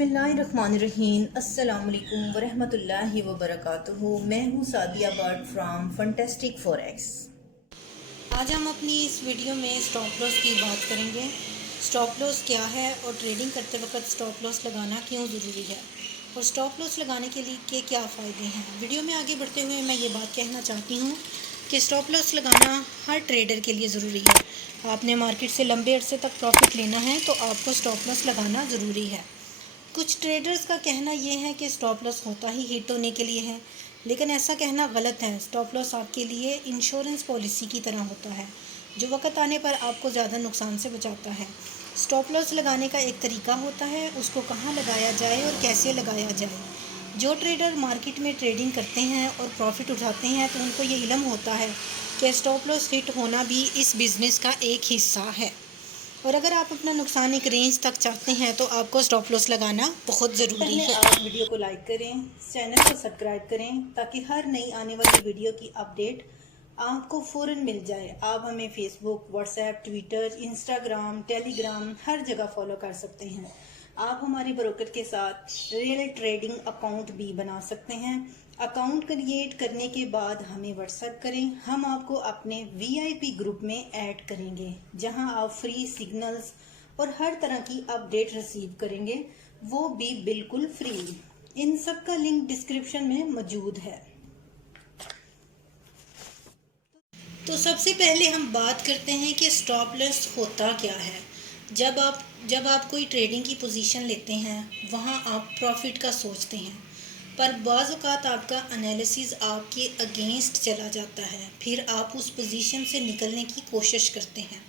बिस्मिल्लाहिर्रहमानिर्रहीम अस्सलाम वालेकुम वरहमतुल्लाहि वबरकातुहू। मैं हूँ Sadia but from fantastic forex. आज हम अपनी इस वीडियो में स्टॉप लॉस की बात करेंगे। स्टॉप लॉस क्या है और ट्रेडिंग करते वक्त स्टॉप लॉस लगाना क्यों ज़रूरी है और स्टॉप लॉस लगाने के लिए के क्या फ़ायदे हैं। वीडियो में आगे बढ़ते हुए मैं ये बात कहना चाहती हूँ कि स्टॉप लॉस लगाना हर ट्रेडर के लिए ज़रूरी है। आपने मार्केट से लंबे अरसे तक प्रॉफिट लेना है तो आपको स्टॉप लॉस लगाना ज़रूरी है। कुछ ट्रेडर्स का कहना ये है कि स्टॉप लॉस होता ही हिट होने के लिए है, लेकिन ऐसा कहना गलत है। स्टॉप लॉस आपके लिए इंश्योरेंस पॉलिसी की तरह होता है जो वक्त आने पर आपको ज़्यादा नुकसान से बचाता है। स्टॉप लॉस लगाने का एक तरीका होता है, उसको कहाँ लगाया जाए और कैसे लगाया जाए। जो ट्रेडर मार्केट में ट्रेडिंग करते हैं और प्रॉफिट उठाते हैं तो उनको ये इल्म होता है कि स्टॉप लॉस हिट होना भी इस बिज़नेस का एक हिस्सा है। और अगर आप अपना नुकसान एक रेंज तक चाहते हैं तो आपको स्टॉप लॉस लगाना बहुत ज़रूरी है। आप वीडियो को लाइक करें, चैनल को सब्सक्राइब करें ताकि हर नई आने वाली वीडियो की अपडेट आपको फ़ौरन मिल जाए। आप हमें Facebook, WhatsApp, Twitter, Instagram, Telegram हर जगह फॉलो कर सकते हैं। आप हमारे ब्रोकर के साथ रियल ट्रेडिंग अकाउंट भी बना सकते हैं। अकाउंट क्रिएट करने के बाद हमें व्हाट्सएप करें, हम आपको अपने वीआईपी ग्रुप में ऐड करेंगे जहां आप फ्री सिग्नल्स और हर तरह की अपडेट रिसीव करेंगे, वो भी बिल्कुल फ्री। इन सब का लिंक डिस्क्रिप्शन में मौजूद है। तो सबसे पहले हम बात करते हैं कि स्टॉप लॉस होता क्या है। जब आप कोई ट्रेडिंग की पोजीशन लेते हैं वहां आप प्रॉफिट का सोचते हैं, पर बाज़ औक़ात आपका एनालिसिस आपके अगेंस्ट चला जाता है, फिर आप उस पोजीशन से निकलने की कोशिश करते हैं।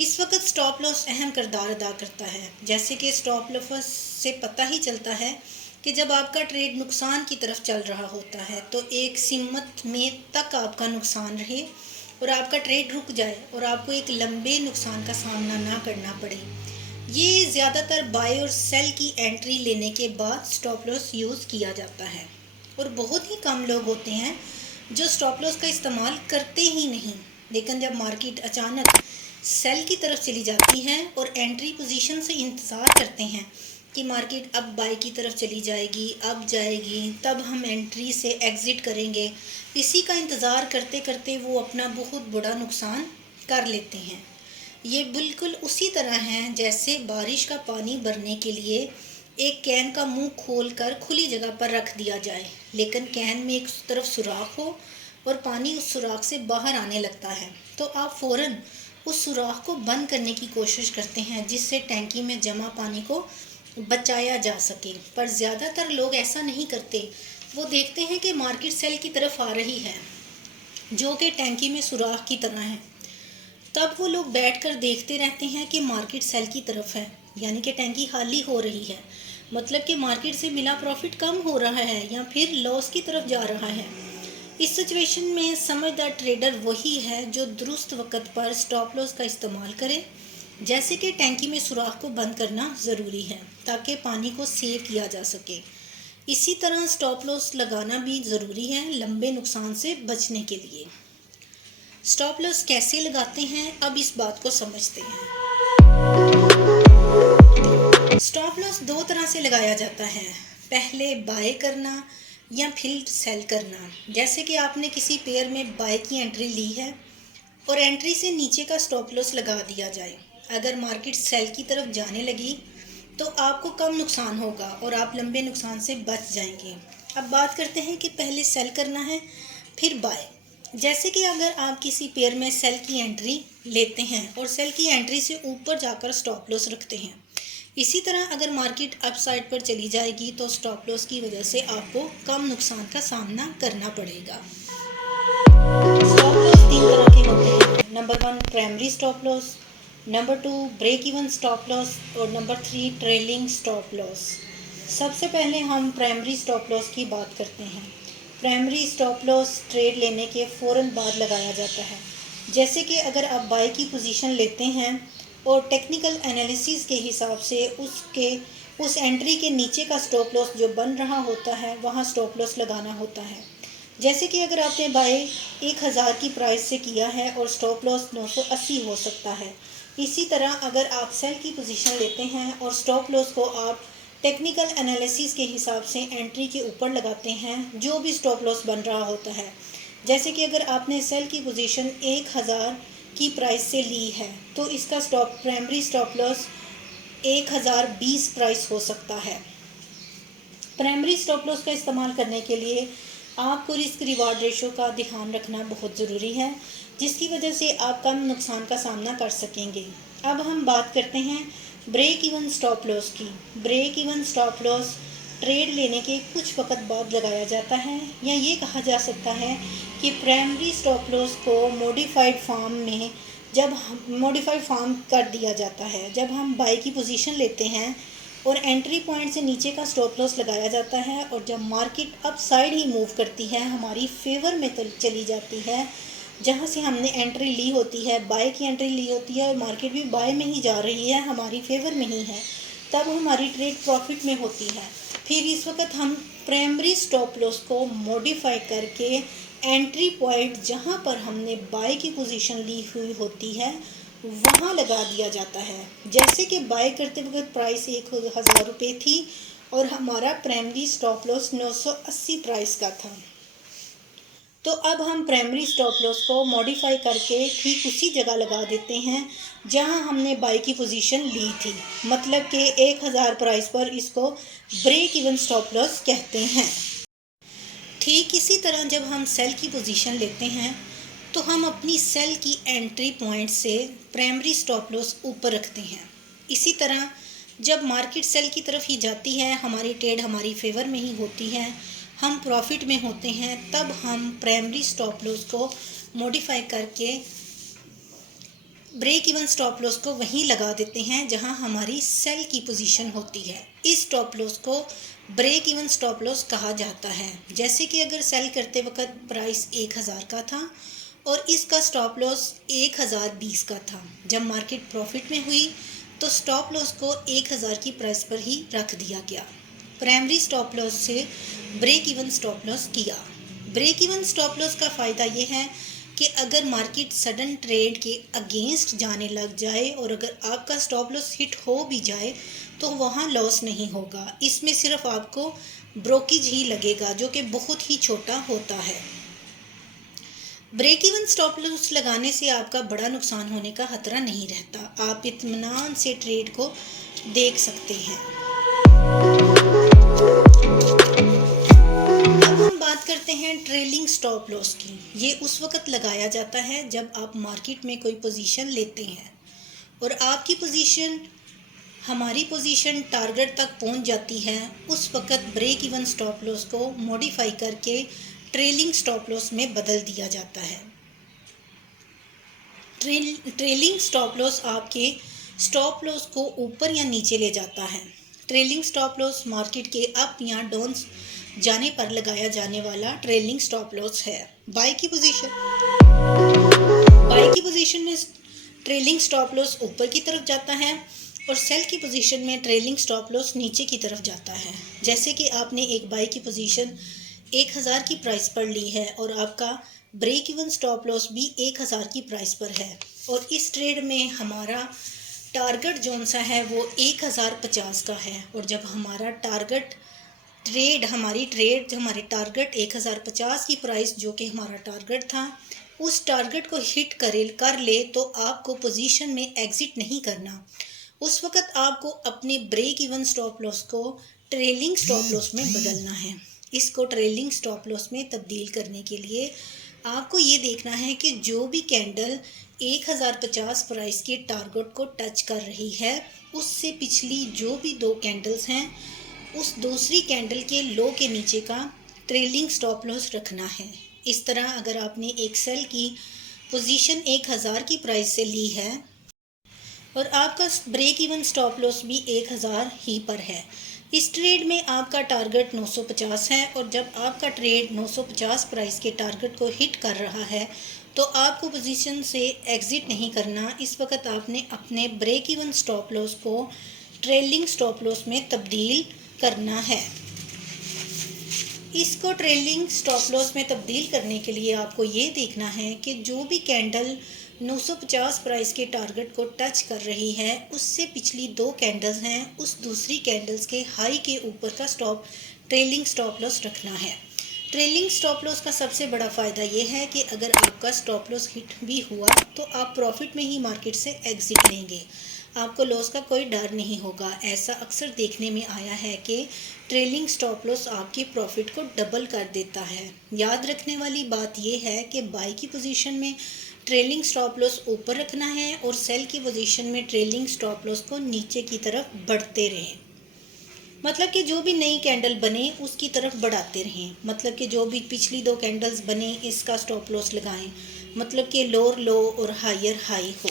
इस वक्त स्टॉप लॉस अहम किरदार अदा करता है। जैसे कि स्टॉप लॉस से पता ही चलता है कि जब आपका ट्रेड नुकसान की तरफ चल रहा होता है तो एक सीमित में तक आपका नुकसान रहे और आपका ट्रेड रुक जाए और आपको एक लंबे नुकसान का सामना ना करना पड़े। ये ज़्यादातर बाय और सेल की एंट्री लेने के बाद स्टॉप लॉस यूज़ किया जाता है और बहुत ही कम लोग होते हैं जो स्टॉप लॉस का इस्तेमाल करते ही नहीं। लेकिन जब मार्केट अचानक सेल की तरफ चली जाती है और एंट्री पोजीशन से इंतज़ार करते हैं कि मार्केट अब बाय की तरफ चली जाएगी, अब जाएगी, तब हम एंट्री से एग्ज़िट करेंगे, इसी का इंतज़ार करते करते वो अपना बहुत बड़ा नुकसान कर लेते हैं। ये बिल्कुल उसी तरह है जैसे बारिश का पानी भरने के लिए एक कैन का मुंह खोलकर खुली जगह पर रख दिया जाए, लेकिन कैन में एक तरफ सुराख हो और पानी उस सुराख से बाहर आने लगता है तो आप फ़ौरन उस सुराख को बंद करने की कोशिश करते हैं जिससे टैंकी में जमा पानी को बचाया जा सके। पर ज़्यादातर लोग ऐसा नहीं करते। वो देखते हैं कि मार्केट सेल की तरफ आ रही है जो कि टैंकी में सुराख की तरह है, तब वो लोग बैठकर देखते रहते हैं कि मार्केट सेल की तरफ है, यानी कि टैंकी खाली हो रही है, मतलब कि मार्केट से मिला प्रॉफिट कम हो रहा है या फिर लॉस की तरफ जा रहा है। इस सिचुएशन में समझदार ट्रेडर वही है जो दुरुस्त वक्त पर स्टॉप लॉस का इस्तेमाल करे। जैसे कि टैंकी में सुराख को बंद करना ज़रूरी है ताकि पानी को सेव किया जा सके, इसी तरह स्टॉप लॉस लगाना भी ज़रूरी है लंबे नुकसान से बचने के लिए। स्टॉप लॉस कैसे लगाते हैं, अब इस बात को समझते हैं। स्टॉप लॉस दो तरह से लगाया जाता है, पहले बाय करना या फिर सेल करना। जैसे कि आपने किसी पेयर में बाय की एंट्री ली है और एंट्री से नीचे का स्टॉप लॉस लगा दिया जाए। अगर मार्केट सेल की तरफ जाने लगी तो आपको कम नुकसान होगा और आप लंबे नुकसान से बच जाएंगे। अब बात करते हैं कि पहले सेल करना है फिर बाय। जैसे कि अगर आप किसी पेयर में सेल की एंट्री लेते हैं और सेल की एंट्री से ऊपर जाकर स्टॉप लॉस रखते हैं, इसी तरह अगर मार्केट अप साइड पर चली जाएगी तो स्टॉप लॉस की वजह से आपको कम नुकसान का सामना करना पड़ेगा। स्टॉप लॉस तीन तरह के होते हैं। Number 1 primary stop loss, number 2 break even stop loss और नंबर 3 ट्रेलिंग स्टॉप लॉस। सबसे पहले हम प्राइमरी स्टॉप लॉस की बात करते हैं। प्राइमरी स्टॉप लॉस ट्रेड लेने के फ़ौरन बाद लगाया जाता है। जैसे कि अगर आप बाय की पोजीशन लेते हैं और टेक्निकल एनालिसिस के हिसाब से उस एंट्री के नीचे का स्टॉप लॉस जो बन रहा होता है वहाँ स्टॉप लॉस लगाना होता है। जैसे कि अगर आपने बाय 1000 की प्राइस से किया है और स्टॉप लॉस 980 हो सकता है। इसी तरह अगर आप सेल की पोजीशन लेते हैं और स्टॉप लॉस को आप टेक्निकल एनालिसिस के हिसाब से एंट्री के ऊपर लगाते हैं जो भी स्टॉप लॉस बन रहा होता है। जैसे कि अगर आपने सेल की पोजीशन 1000 की प्राइस से ली है तो इसका प्राइमरी स्टॉप लॉस 1020 प्राइस हो सकता है। प्राइमरी स्टॉप लॉस का इस्तेमाल करने के लिए आपको रिस्क रिवार्ड रेशो का ध्यान रखना बहुत ज़रूरी है, जिसकी वजह से आप कम नुकसान का सामना कर सकेंगे। अब हम बात करते हैं ब्रेक इवन स्टॉप लॉस की। Break even stop loss trade लेने के कुछ वक्त बाद लगाया जाता है, या ये कहा जा सकता है कि प्राइमरी स्टॉप लॉस को मॉडिफाइड फॉर्म कर दिया जाता है जब हम बाई की पोजीशन लेते हैं और एंट्री पॉइंट से नीचे का स्टॉप लॉस लगाया जाता है, और जब मार्केट अप साइड ही मूव करती है, हमारी फेवर में चली जाती है, जहाँ से हमने एंट्री ली होती है, बाय की एंट्री ली होती है और मार्केट भी बाय में ही जा रही है, हमारी फेवर में ही है, तब हमारी ट्रेड प्रॉफिट में होती है। फिर इस वक्त हम प्राइमरी स्टॉप लॉस को मॉडिफाई करके एंट्री पॉइंट जहाँ पर हमने बाय की पोजीशन ली हुई होती है वहाँ लगा दिया जाता है। जैसे कि बाय करते वक्त प्राइस 1000 रुपये थी और हमारा प्राइमरी स्टॉप लॉस 980 प्राइस का था, तो अब हम प्राइमरी स्टॉप लॉस को मॉडिफाई करके ठीक उसी जगह लगा देते हैं जहां हमने बाई की पोजीशन ली थी। मतलब कि 1000 प्राइस पर इसको ब्रेक इवन स्टॉप लॉस कहते हैं। ठीक इसी तरह जब हम सेल की पोजीशन लेते हैं तो हम अपनी सेल की एंट्री पॉइंट से प्राइमरी स्टॉप लॉस ऊपर रखते हैं। इसी तरह जब मार्केट सेल की तरफ ही जाती है, हमारी ट्रेड हमारी फेवर में ही होती है, हम प्रॉफिट में होते हैं, तब हम प्राइमरी स्टॉप लॉस को मॉडिफाई करके ब्रेक इवन स्टॉप लॉस को वहीं लगा देते हैं जहां हमारी सेल की पोजीशन होती है। इस स्टॉप लॉस को ब्रेक इवन स्टॉप लॉस कहा जाता है। जैसे कि अगर सेल करते वक्त प्राइस 1000 का था और इसका स्टॉप लॉस 1020 का था, जब मार्केट प्रॉफिट में हुई तो स्टॉप लॉस को 1000 की प्राइस पर ही रख दिया गया। प्राइमरी स्टॉप लॉस से ब्रेक इवन स्टॉप लॉस किया। ब्रेक इवन स्टॉप लॉस का फ़ायदा ये है कि अगर मार्केट सडन ट्रेड के अगेंस्ट जाने लग जाए और अगर आपका स्टॉप लॉस हिट हो भी जाए तो वहाँ लॉस नहीं होगा। इसमें सिर्फ आपको ब्रोकेज ही लगेगा जो कि बहुत ही छोटा होता है। ब्रेक इवन स्टॉप लॉस लगाने से आपका बड़ा नुकसान होने का खतरा नहीं रहता। आप इत्मीनान से ट्रेड को देख सकते हैं। अब हम बात करते हैं ट्रेलिंग स्टॉप लॉस की। ये उस वक्त लगाया जाता है जब आप मार्केट में कोई पोजीशन लेते हैं और आपकी पोजीशन हमारी पोजीशन टारगेट तक पहुंच जाती है। उस वक्त ब्रेक इवन स्टॉप लॉस को मॉडिफाई करके ट्रेलिंग स्टॉप लॉस में बदल दिया जाता है। ट्रेलिंग स्टॉप लॉस आपके स्टॉप लॉस को ऊपर या नीचे ले जाता है। ट्रेलिंग स्टॉप लॉस मार्केट के अप या डाउन जाने पर लगाया जाने वाला ट्रेलिंग स्टॉप लॉस है। बाय की पोजीशन में ट्रेलिंग स्टॉप लॉस ऊपर की तरफ जाता है और सेल की पोजीशन में ट्रेलिंग स्टॉप लॉस नीचे की तरफ जाता है। जैसे कि आपने एक बाय की पोजीशन 1000 की प्राइस पर ली है और आपका ब्रेक इवन स्टॉप लॉस भी 1000 की प्राइस पर है और इस ट्रेड में हमारा टारगेट जोन सा है वो 1050 का है, और जब हमारा हमारे टारगेट 1050 की प्राइस जो कि हमारा टारगेट था, उस टारगेट को हिट कर ले तो आपको पोजीशन में एग्जिट नहीं करना। उस वक्त आपको अपने ब्रेक इवन स्टॉप लॉस को ट्रेलिंग स्टॉप लॉस में बदलना है। इसको ट्रेलिंग स्टॉप लॉस में तब्दील करने के लिए आपको ये देखना है कि जो भी कैंडल 1050 प्राइस के टारगेट को टच कर रही है उससे पिछली जो भी दो कैंडल्स हैं उस दूसरी कैंडल के लो के नीचे का ट्रेलिंग स्टॉप लॉस रखना है। इस तरह अगर आपने एक सेल की पोजीशन 1000 की प्राइस से ली है और आपका ब्रेक इवन स्टॉप लॉस भी 1000 ही पर है, इस ट्रेड में आपका टारगेट 950 है और जब आपका ट्रेड 950 प्राइस के टारगेट को हिट कर रहा है तो आपको पोजीशन से एग्जिट नहीं करना। इस वक्त आपने अपने ब्रेक इवन स्टॉप लॉस को ट्रेलिंग स्टॉप लॉस में तब्दील करना है। इसको ट्रेलिंग स्टॉप लॉस में तब्दील करने के लिए आपको ये देखना है कि जो भी कैंडल 950 प्राइस के टारगेट को टच कर रही है, उससे पिछली 2 कैंडल्स हैं, उस दूसरी कैंडल्स के हाई के ऊपर का ट्रेलिंग स्टॉप लॉस रखना है। ट्रेलिंग स्टॉप लॉस का सबसे बड़ा फ़ायदा ये है कि अगर आपका स्टॉप लॉस हिट भी हुआ तो आप प्रॉफिट में ही मार्केट से एग्ज़िट लेंगे, आपको लॉस का कोई डर नहीं होगा। ऐसा अक्सर देखने में आया है कि ट्रेलिंग स्टॉप लॉस आपके प्रॉफिट को डबल कर देता है। याद रखने वाली बात यह है कि बाई की पोजीशन में ट्रेलिंग स्टॉप लॉस ऊपर रखना है और सेल की पोजीशन में ट्रेलिंग स्टॉप लॉस को नीचे की तरफ बढ़ते रहें। मतलब कि जो भी नई कैंडल बने उसकी तरफ बढ़ाते रहें। मतलब कि जो भी पिछली 2 कैंडल्स बने इसका स्टॉप लॉस लगाएं। मतलब कि लोअर लो और हायर हाई हो।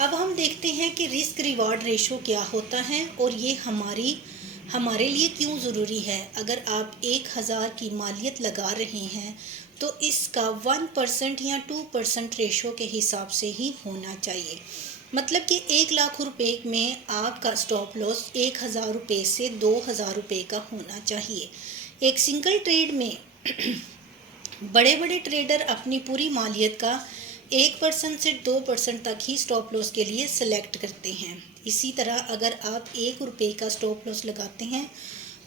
अब हम देखते हैं कि रिस्क रिवार्ड रेशो क्या होता है और ये हमारे लिए क्यों ज़रूरी है। अगर आप 1000 की मालियत लगा रहे हैं तो इसका 1% या 2% रेशो के हिसाब से ही होना चाहिए। मतलब कि 1 लाख रुपए में आपका स्टॉप लॉस 1000 रुपये से 2000 रुपये का होना चाहिए। एक सिंगल ट्रेड में बड़े बड़े ट्रेडर अपनी पूरी मालियत का 1% से 2% तक ही स्टॉप लॉस के लिए सेलेक्ट करते हैं। इसी तरह अगर आप 1 रुपये का स्टॉप लॉस लगाते हैं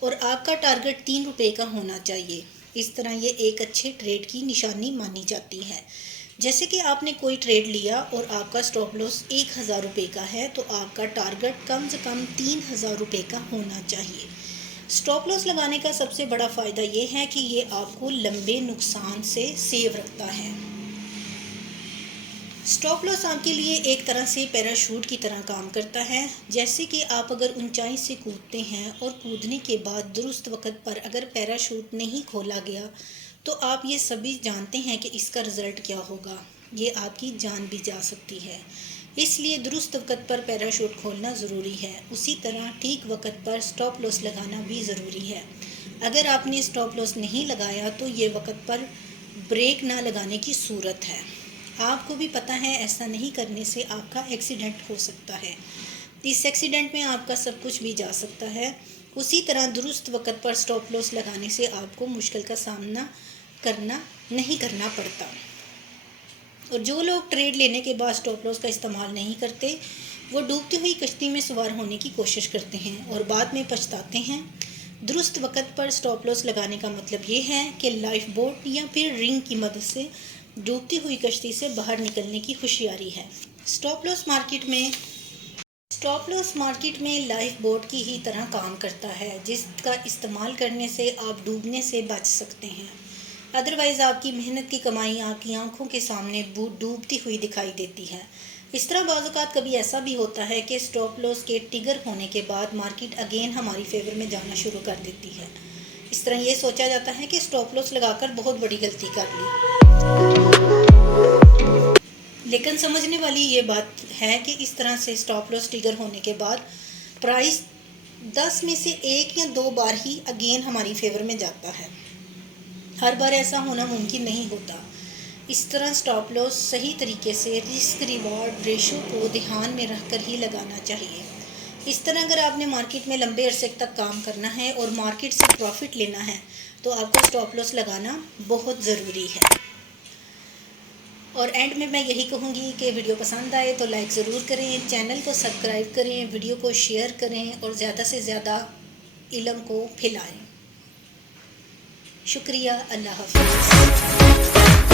और आपका टारगेट 3 रुपये का होना चाहिए, इस तरह ये एक अच्छे ट्रेड की निशानी मानी जाती है। जैसे कि आपने कोई ट्रेड लिया और आपका स्टॉप लॉस 1000 रुपये का है तो आपका टारगेट कम से कम 3000 रुपये का होना चाहिए। स्टॉप लॉस लगाने का सबसे बड़ा फ़ायदा ये है कि ये आपको लंबे नुकसान से सेव रखता है। स्टॉप लॉस आपके लिए एक तरह से पैराशूट की तरह काम करता है। जैसे कि आप अगर ऊंचाई से कूदते हैं और कूदने के बाद दुरुस्त वक्त पर अगर पैराशूट नहीं खोला गया तो आप ये सभी जानते हैं कि इसका रिज़ल्ट क्या होगा, ये आपकी जान भी जा सकती है। इसलिए दुरुस्त वक्त पर पैराशूट खोलना ज़रूरी है। उसी तरह ठीक वक्त पर स्टॉप लॉस लगाना भी ज़रूरी है। अगर आपने स्टॉप लॉस नहीं लगाया तो ये वक्त पर ब्रेक ना लगाने की सूरत है। आपको भी पता है ऐसा नहीं करने से आपका एक्सीडेंट हो सकता है। इस एक्सीडेंट में आपका सब कुछ भी जा सकता है। उसी तरह दुरुस्त वक्त पर स्टॉप लॉस लगाने से आपको मुश्किल का सामना नहीं करना पड़ता। और जो लोग ट्रेड लेने के बाद स्टॉप लॉस का इस्तेमाल नहीं करते वो डूबती हुई कश्ती में सवार होने की कोशिश करते हैं और बाद में पछताते हैं। दुरुस्त वक्त पर स्टॉप लॉस लगाने का मतलब ये है कि लाइफ बोट या फिर रिंग की मदद से डूबती हुई कश्ती से बाहर निकलने की होशियारी है। स्टॉप लॉस मार्केट में लाइफ बोट की ही तरह काम करता है, जिसका इस्तेमाल करने से आप डूबने से बच सकते हैं। अदरवाइज़ आपकी मेहनत की कमाई आपकी आंखों के सामने डूबती हुई दिखाई देती है। इस तरह बाज़-औक़ात कभी ऐसा भी होता है कि स्टॉप लॉस के ट्रिगर होने के बाद मार्केट अगेन हमारी फेवर में जाना शुरू कर देती है। इस तरह ये सोचा जाता है कि स्टॉप लॉस लगाकर बहुत बड़ी गलती कर ली। लेकिन समझने वाली ये बात है कि इस तरह से स्टॉप लॉस ट्रिगर होने के बाद प्राइस 10 में से 1 या 2 बार ही अगेन हमारी फेवर में जाता है। हर बार ऐसा होना मुमकिन नहीं होता। इस तरह स्टॉप लॉस सही तरीके से रिस्क रिवॉर्ड रेशो को ध्यान में रखकर ही लगाना चाहिए। इस तरह अगर आपने मार्केट में लंबे अरसे तक काम करना है और मार्केट से प्रॉफिट लेना है तो आपको स्टॉप लॉस लगाना बहुत ज़रूरी है। और एंड में मैं यही कहूँगी कि वीडियो पसंद आए तो लाइक ज़रूर करें, चैनल को सब्सक्राइब करें, वीडियो को शेयर करें और ज़्यादा से ज़्यादा इल्म को फैलाएं। शुक्रिया। अल्लाह हाफ़िज़।